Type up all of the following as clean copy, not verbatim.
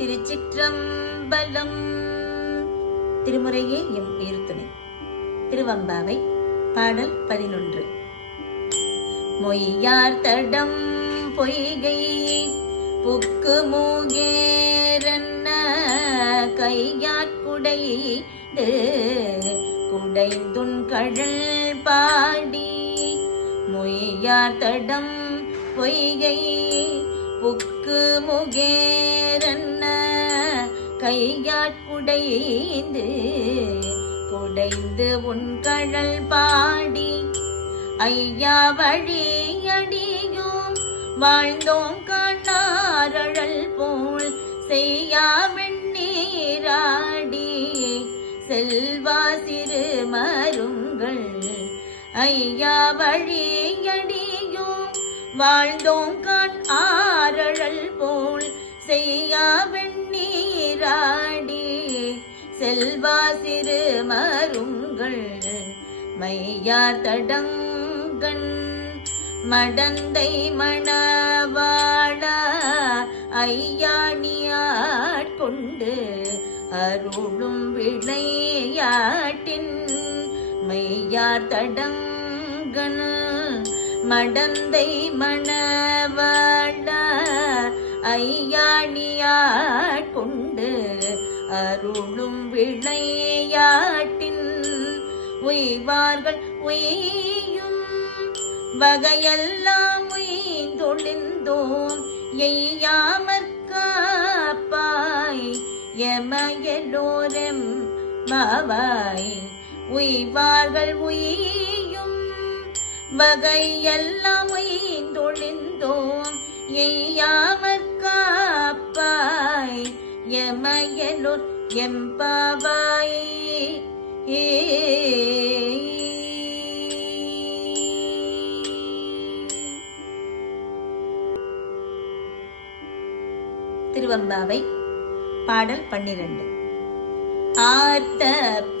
திருச்சிற்றம்பலம். திருமுறையே M உயிர்த்துணை. Thiruvempavai. பாடல் 11. மொய்யார் தடம் பொய்கை book மூகேரன்ன கையாட்குடை குடைந்துன் கழல் பாடி. மொய்யார் தடம் பொய்கை புக்கு முகேரன்ன கையாட்குடைந்து குடைந்து உன் கழல் பாடி. ஐயா வழியடியோம் வாழ்ந்தோம் காணாரழல் போல் செய்யா வெண்ணீராடி செல்வா சிறு மருங்கள். ஐயா வழியடியோம் வாழ்ந்தோம் காண் ஆரழல் போல் செய்யா வெண்ணீராடி செல்வா சிறு மருங்கள். மையார் தடங்கண் மடந்தை மணவாழா ஐயாணியாட்கொண்டு அருளும் விளையாட்டின். மையார் தடங்கண் மடந்தை மணவாழா ஐயாணியாட்கொண்டு அருளும் விளையாட்டின். உய்வார்கள் உய்யும் வகையெல்லாம் உய்ந்தொழிந்தோம் எய்யாமற்காப்பாய் எமயலோரெம் மாவாய். உய்வார்கள் உய்யும் வகையெல்லாம் உய்ந்தொழிந்தோம் எய்யாமற்காப்பாய் எமயலோர் எம்பாவாய். திருவம்பாவை. பாடல் 12. ஆர்த்த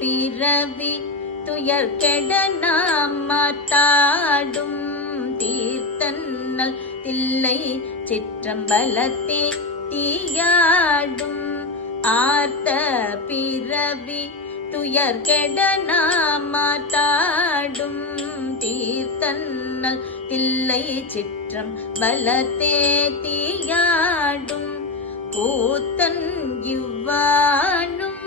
பிறவி துயர் கெட நாம் மாத்தாடும் தீர்த்தன்னல் தில்லை சிற்றம்பலத்தே தீயாடும். ஆர்த்த பிறவி துயர் கெட நாம் மாத்தாடும் தீர்த்தன்னல் தில்லை சிற்றம்பலத்தே தீயாடும். கூத்தன் இவ்வானும்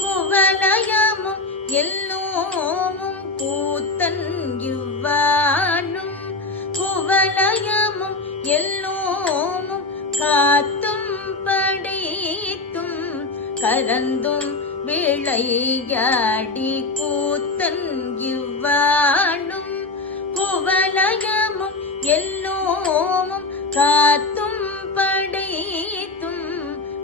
குவலயமும் எல்லோமும். கூத்தன் இவ்வானும் குவலயமும் எல்லோமும் காத்தும் படைத்தும் கரந்தும் விளையாடி. கூத்தன் இவ்வானும் குவலயமும் எல்லோமும் காத்தும் படைத்தும்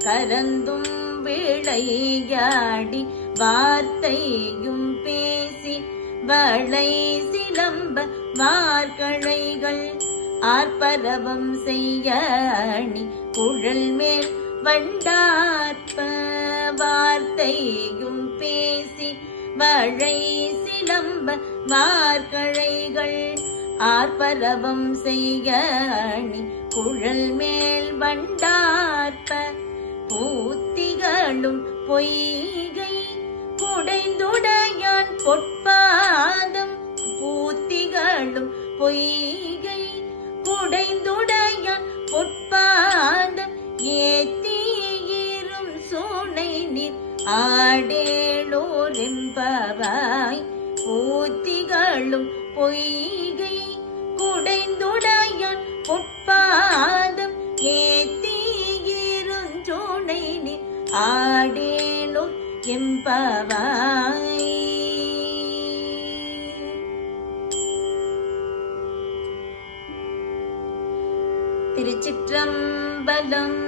கரந்தும் விளையாடி. வார்த்தையும் பேசி வளை சிலம்ப வார்கழைகள் ஆர்ப்பரவம் செய்ய அணி குழல் மேல் வண்டார்ப்ப. வார்த்தையும் பேசி வளை சிலம்ப வார்கழைகள் ஆர்ப்பரவம் செய்ய அணி குழல் மேல் வண்டார்ப்ப. பூத்திகளும் பொய்கை குடைந்துடையான் பொற்பாதம். பூத்திகளும் பொய்கை குடைந்துடையான் பொற்பாதம் ஏத்தீரும் சூனை நீர் ஆடேளோர் என்பவாய். பூத்திகளும் பொய்கை குடைந்துடையான் பொற்பாதம் ஏத்தீருஞ்சோனை நீர் ஆடேளோர் எம்பவாய். திருச்சிற்றம்பலம்.